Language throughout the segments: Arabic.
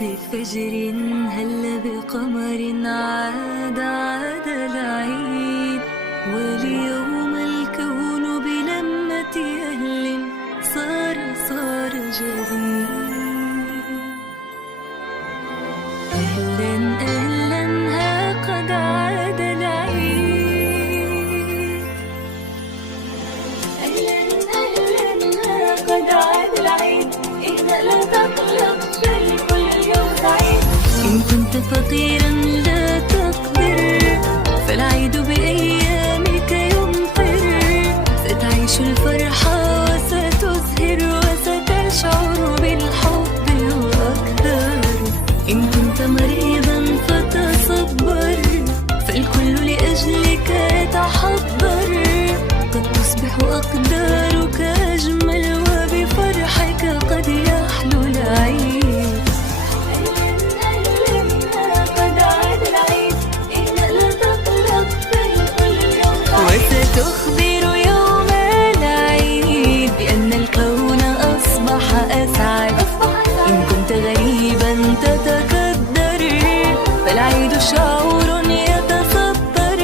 بفجر هل بقمر عاد العيد، واليوم الكون بلمة أهل صار جديد. أهلا أهلا ها قد عاد العيد، أهلا أهلا ها قد عاد العيد. إذا لا تقلق فالكل اليوم سعيد. إن كنت فقيرا لا تقدر فالعيد بأيامك يمطر، ستعيش الفرحة وستزهر وستشعر بالحب وأكثر. إن كنت مريضا فتصبر فالكل لأجلك يتحضر، قد تصبح أقدارك أجمل وبفرحك قد يحلو العيد. وستخبر يوم العيد بأن الكون أصبح أسعد. إن كنت غريبا تتكدر فالعيد شعور يتصدر،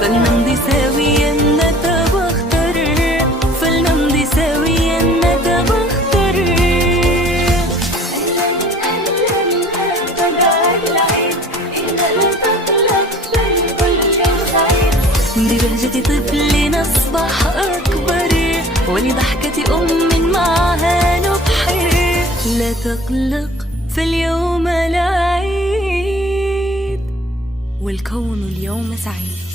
فلنمضي سويا نتبختر، فلنمضي سويا نتبختر. ببهجة طفل أصبح أكبر، ولضحكة أم معها نبحر. لا تقلق فاليوم العيد، والكون اليوم سعيد.